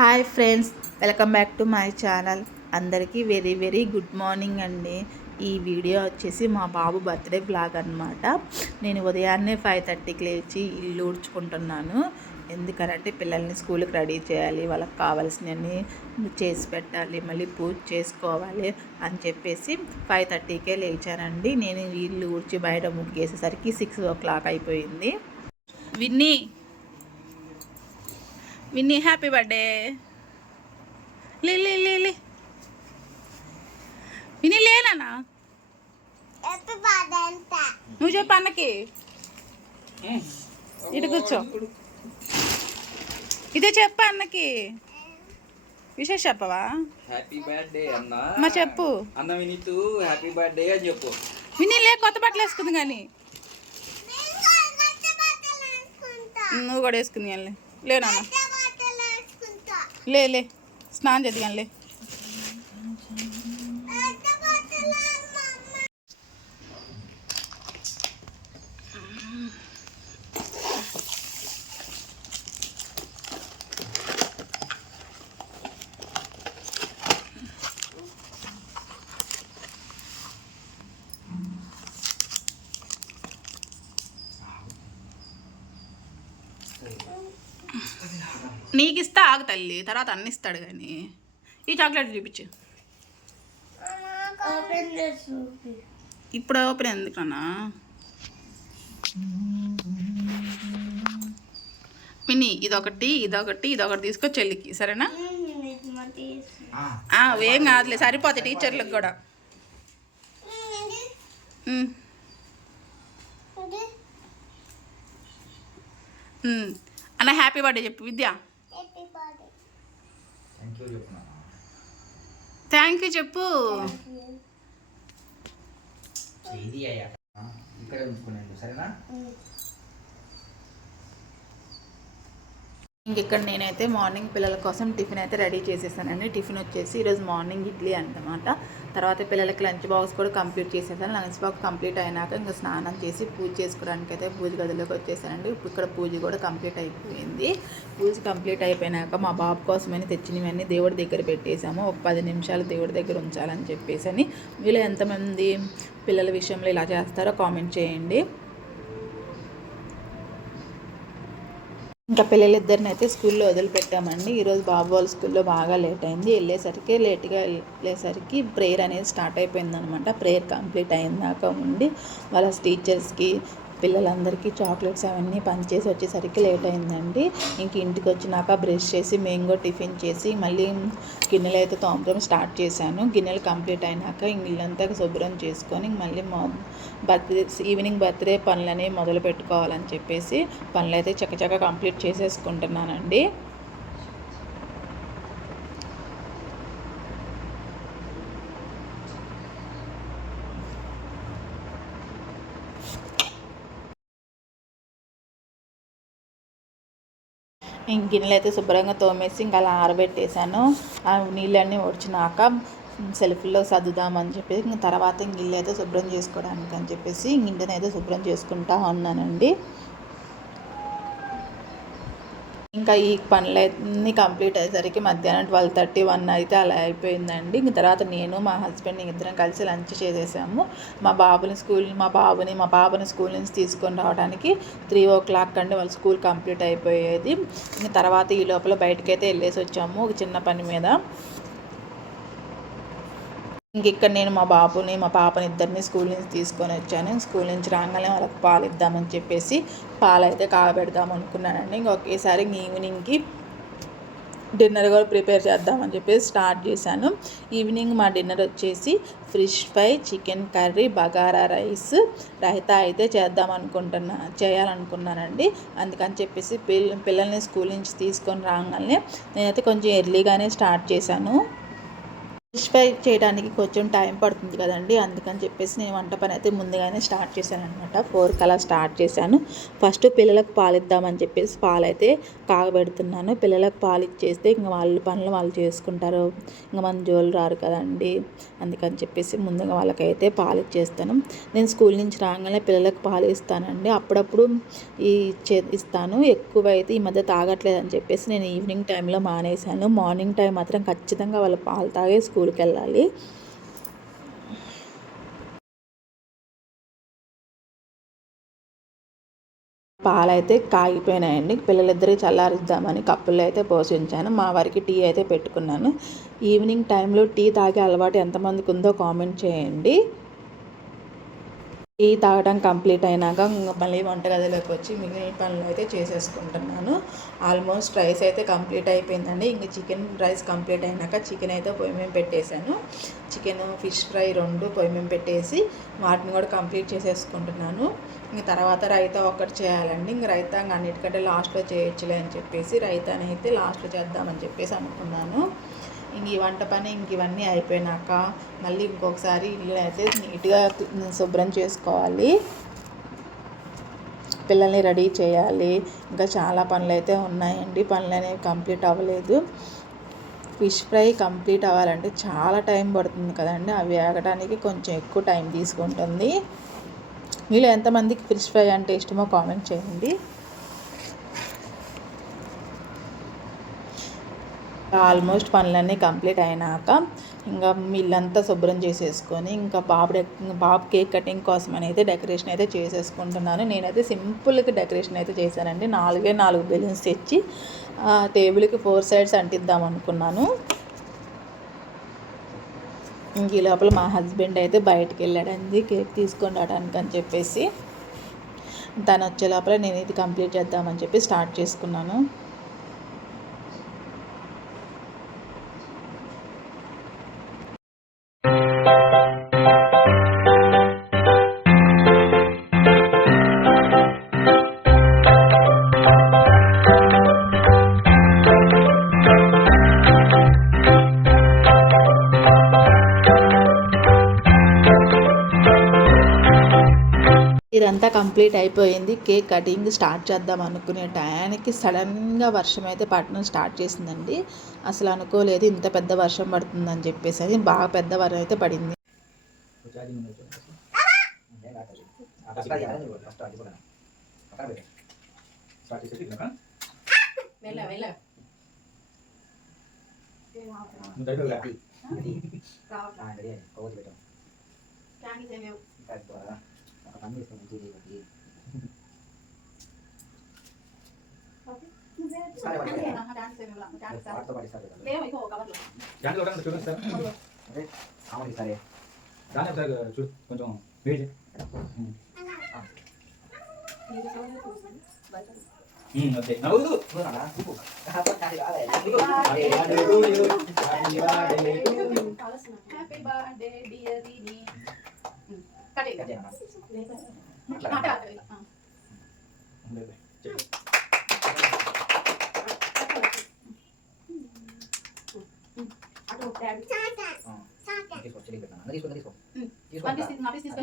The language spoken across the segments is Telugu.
Hi friends welcome back to my channel. అందరికీ వెరీ వెరీ గుడ్ మార్నింగ్ అండి. ఈ వీడియో వచ్చేసి మా బాబు బర్త్డే బ్లాగ్ అనమాట నేను ఉదయాన్నే ఫైవ్ థర్టీకి లేచి ఇల్లు ఊడ్చుకుంటున్నాను. ఎందుకనంటే పిల్లల్ని స్కూల్కి రెడీ చేయాలి వాళ్ళకి కావాల్సినవన్నీ చేసి పెట్టాలి మళ్ళీ పూజ చేసుకోవాలి అని చెప్పేసి ఫైవ్ థర్టీకే లేచానండి. నేను ఇల్లు ఊడ్చి బయట ముగ్గేసేసరికి సిక్స్ ఓ క్లాక్ అయిపోయింది. విన్నీ విన్నీ హ్యాపీ బర్త్డే. లే లే లే లే. విన్నీ లేనా నువ్వు చెప్పు అన్నకి. ఇటు కూర్చో. ఇదే చెప్పు అన్నకి. విశేష చెప్పవా? హ్యాపీ బర్త్డే అన్న. మా చెప్పు. అన్న వినీతు హ్యాపీ బర్త్డే అని చెప్పు. విన్నీ లే కొత్త బట్టలు వేసుకుంది కానీ. నువ్వు కూడా వేసుకుంది కానీ లే. నాన్న. లే లే. స్నానం చేద్ది కానీ లే నీకు ఇస్తా ఆగు తల్లి. తర్వాత అన్ని ఇస్తాడు కానీ ఈ చాక్లెట్ చూపించు. ఇప్పుడు ఓపెన్ ఎందుకన్నా మినీ ఇదొకటి ఇదొకటి ఇదొకటి తీసుకో చెల్లికి. సరేనా? ఆ, ఏం కాదులే సరిపోతాయి టీచర్లకు కూడా. అన్న హ్యాపీ బర్త్డే చెప్పు విద్య. థ్యాంక్ యూ చెప్పు థ్యాంక్ యూ చెప్పు. ఇది అయ్యాక ఇక్కడే ఉంచుకున్నాను సరేనా? ఇంక ఇక్కడ నేనైతే మార్నింగ్ పిల్లల కోసం టిఫిన్ అయితే రెడీ చేసేసానండి. టిఫిన్ వచ్చేసి ఈరోజు మార్నింగ్ ఇడ్లీ అన్నమాట. తర్వాత పిల్లలకి లంచ్ బాక్స్ కూడా కంప్లీట్ చేసేసాను. లంచ్ బాక్స్ కంప్లీట్ అయినాక ఇంకా స్నానం చేసి పూజ చేసుకోవడానికి అయితే పూజ గదిలోకి వచ్చేసానండి. ఇక్కడ పూజ కూడా కంప్లీట్ అయిపోయింది. పూజ కంప్లీట్ అయిపోయినాక మా బాబు కోసమని తెచ్చినవన్నీ దేవుడి దగ్గర పెట్టేశాము. ఒక పది నిమిషాలు దేవుడి దగ్గర ఉంచాలని చెప్పేసి అని వీళ్ళు ఎంతమంది పిల్లల విషయంలో ఇలా చేస్తారో కామెంట్ చేయండి. ఇంకా పిల్లలిద్దరిని అయితే స్కూల్లో వదిలిపెట్టామండి. ఈరోజు బాబు వాళ్ళ స్కూల్లో బాగా లేట్ అయింది. వెళ్ళేసరికి లేట్గా వెళ్ళేసరికి ప్రేయర్ అనేది స్టార్ట్ అయిపోయిందనమాట ప్రేయర్ కంప్లీట్ అయినాక ఉండి వాళ్ళ టీచర్స్కి పిల్లలందరికీ చాక్లెట్స్ అవన్నీ పంచేసి వచ్చేసరికి లేట్ అయిందండి ఇంక ఇంటికి వచ్చినాక బ్రష్ చేసి మ్యాంగో టిఫిన్ చేసి మళ్ళీ గిన్నెలు అయితే తోమడం స్టార్ట్ చేశాను. గిన్నెలు కంప్లీట్ అయినాక ఇంక ఇల్లంతా శుభ్రం చేసుకొని మళ్ళీ మా బర్త్డే ఈవినింగ్ బర్త్డే పనులని మొదలు పెట్టుకోవాలని చెప్పేసి పనులు అయితే చక్కచక్క కంప్లీట్ చేసేసుకుంటున్నానండి. ఇంక గిన్నెలు అయితే శుభ్రంగా తోమేసి ఇంకా అలా ఆరబెట్టేశాను. ఆ నీళ్ళన్నీ వచ్చినాక సెల్ఫ్లో సర్దుదామని చెప్పేసి ఇంక తర్వాత ఇంక ఇల్లు అయితే శుభ్రం చేసుకోవడానికి అని చెప్పేసి ఇంక ఇంటిని అయితే శుభ్రం చేసుకుంటా ఉన్నానండి. ఇంకా ఈ పనులన్నీ కంప్లీట్ అయ్యేసరికి మధ్యాహ్నం ట్వెల్వ్ థర్టీ వన్ అయితే అలా అయిపోయిందండి. ఇంక తర్వాత నేను మా హస్బెండ్ ఇద్దరం కలిసి లంచ్ చేసేసాము. మా బాబుని స్కూల్ మా బాబుని మా బాబుని స్కూల్ నుంచి తీసుకొని రావడానికి త్రీ ఓ క్లాక్ అండి వాళ్ళ స్కూల్ కంప్లీట్ అయిపోయేది. ఇంక తర్వాత ఈ లోపల బయటకైతే వెళ్ళేసి వచ్చాము ఒక చిన్న పని మీద. ఇక్కడ నేను మా బాబుని మా పాపని ఇద్దరిని స్కూల్ నుంచి తీసుకొని వచ్చాను. స్కూల్ నుంచి రాగానే వాళ్ళకి పాలు ఇద్దామని చెప్పేసి పాలు అయితే కాగబెడదాం అనుకున్నానండి. ఇంక ఒకేసారి ఈవినింగ్కి డిన్నర్ కూడా ప్రిపేర్ చేద్దామని చెప్పేసి స్టార్ట్ చేశాను. ఈవినింగ్ మా డిన్నర్ వచ్చేసి fish fry chicken curry bagara rice raita అయితే చేద్దాం అనుకుంటున్నా చేయాలనుకున్నానండి. అందుకని చెప్పేసి పిల్ల పిల్లల్ని స్కూల్ నుంచి తీసుకొని రాగానే నేనైతే కొంచెం ఎర్లీగానే స్టార్ట్ చేశాను. ఫిష్ ఫ్రై చేయడానికి కొంచెం టైం పడుతుంది కదండి. అందుకని చెప్పేసి నేను వంట పని అయితే ముందుగానే స్టార్ట్ చేశాను అనమాట ఫోర్కి అలా స్టార్ట్ చేశాను. ఫస్ట్ పిల్లలకు పాలు ఇద్దామని చెప్పేసి పాలైతే కాగబెడుతున్నాను. పిల్లలకు పాలు ఇచ్చేస్తే ఇంకా వాళ్ళ పనులు వాళ్ళు చేసుకుంటారు. ఇంక మన జోలు రారు కదండి. అందుకని చెప్పేసి ముందుగా వాళ్ళకైతే పాలు ఇచ్చేస్తాను. నేను స్కూల్ నుంచి రాగానే పిల్లలకు పాలు ఇస్తానండి. అప్పుడప్పుడు ఈ ఇచ్చే ఇస్తాను. ఎక్కువ అయితే ఈ మధ్య తాగట్లేదు అని చెప్పేసి నేను ఈవినింగ్ టైంలో మానేశాను. మార్నింగ్ టైం మాత్రం ఖచ్చితంగా వాళ్ళు పాలు తాగే స్కూల్ ఊరికి వెళ్ళాలి పాలైతే కాగిపోయినాయండి. పిల్లలిద్దరికి చల్లారిద్దామని కప్పులు అయితే పోషించాను. మా వారికి టీ అయితే పెట్టుకున్నాను. ఈవినింగ్ టైంలో టీ తాగే అలవాటు ఎంతమందికి ఉందో కామెంట్ చేయండి. టీ తాగడం కంప్లీట్ అయినాక మళ్ళీ వంటగదిలోకి వచ్చి మిగిలిన పనులు అయితే చేసేసుకుంటున్నాను. ఆల్మోస్ట్ రైస్ అయితే కంప్లీట్ అయిపోయిందండి. ఇంక చికెన్ రైస్ కంప్లీట్ అయినాక చికెన్ అయితే పొయ్యి మేము పెట్టేశాను. చికెన్ ఫిష్ ఫ్రై రెండు పొయ్యి మేము పెట్టేసి వాటిని కూడా కంప్లీట్ చేసేసుకుంటున్నాను. ఇంక తర్వాత రైతా ఒక్కటి చేయాలండి. ఇంక రైతా అన్నిటికంటే లాస్ట్లో చేయొచ్చులే అని చెప్పేసి రైతాని అయితే లాస్ట్లో చేద్దామని చెప్పేసి అనుకున్నాను. ఇంక ఈ వంట పని ఇంక ఇవన్నీ అయిపోయినాక మళ్ళీ ఇంకొకసారి ఇల్లు అయితే నీట్గా శుభ్రం చేసుకోవాలి. పిల్లల్ని రెడీ చేయాలి. ఇంకా చాలా పనులు అయితే ఉన్నాయండి. పనులు అనేవి కంప్లీట్ అవ్వలేదు. ఫిష్ ఫ్రై కంప్లీట్ అవ్వాలంటే చాలా టైం పడుతుంది కదండి. అవి వేగడానికి కొంచెం ఎక్కువ టైం తీసుకుంటుంది. మీలో ఎంతమందికి ఫిష్ ఫ్రై అంటే ఇష్టమో కామెంట్ చేయండి. ఆల్మోస్ట్ పనులన్నీ కంప్లీట్ అయినాక ఇంకా ఇల్లంతా శుభ్రం చేసేసుకొని ఇంకా బాబు బాబు కేక్ కటింగ్ కోసం అని అయితే డెకరేషన్ అయితే చేసేసుకుంటున్నాను. నేనైతే సింపుల్గా డెకరేషన్ అయితే చేశానండి. నాలుగే నాలుగు బెలూన్స్ తెచ్చి టేబుల్కి ఫోర్ సైడ్స్ అంటిద్దాం అనుకున్నాను. ఇంక ఈ లోపల మా హస్బెండ్ అయితే బయటకు వెళ్ళాడండి కేక్ తీసుకొని రావడానికి అని చెప్పేసి. తను వచ్చే లోపల నేను ఇది కంప్లీట్ చేద్దామని చెప్పి స్టార్ట్ చేసుకున్నాను. కంప్లీట్ అయిపోయింది. కేక్ కటింగ్ స్టార్ట్ చేద్దాం అనుకునే టయానికి సడన్గా వర్షం అయితే పడడం స్టార్ట్ చేసిందండి. అసలు అనుకోలేదు ఇంత పెద్ద వర్షం పడుతుందని చెప్పేసి అది బాగా పెద్ద వర్షం అయితే పడింది. సరే దాని ఒకసారి చూడు కొంచెం వేడి ఓకే నవ్వు హ్యాపీ బర్త్డే డియర్ రీని తీసుకో చెల్లి పెట్టాను తీసుకో తీసుకో తీసుకో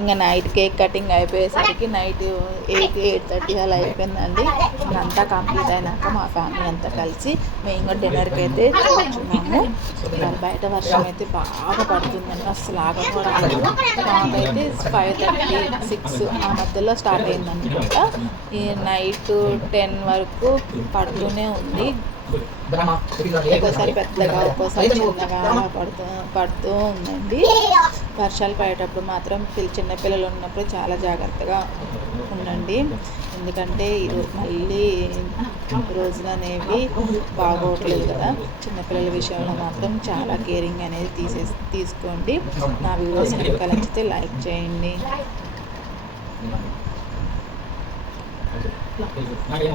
ఇంకా నైట్ కేక్ కటింగ్ అయిపోయేసరికి నైట్ ఎయిట్ ఎయిట్ థర్టీ అలా అయిపోయిందండి. అంతా కంప్లీట్ అయినాక మా ఫ్యామిలీ అంతా కలిసి మేము కూడా డిన్నర్కి అయితే కూర్చున్నాము బయట వర్షం అయితే బాగా పడుతుందండి. అసలు ఆగకూడదు. మాకైతే ఫైవ్ థర్టీ సిక్స్ ఆ మధ్యలో స్టార్ట్ అయిందనుకుంటా. ఈ నైట్ టెన్ వరకు పడుతూనే ఉంది. ఒక్కోసారి పెద్దగా ఒక్కోసారి చిన్నగా పడుతూ పడుతూ ఉందండి వర్షాలు పడేటప్పుడు మాత్రం పిల్ల చిన్నపిల్లలు ఉన్నప్పుడు చాలా జాగ్రత్తగా ఉండండి. ఎందుకంటే ఈ మళ్ళీ రోజులు అనేవి బాగోట్లేదు కదా. చిన్నపిల్లల విషయంలో మాత్రం చాలా కేరింగ్ అనేది తీసే తీసుకోండి. నా వీడియోస్ కనుక నచ్చితే లైక్ చేయండి. నాకేం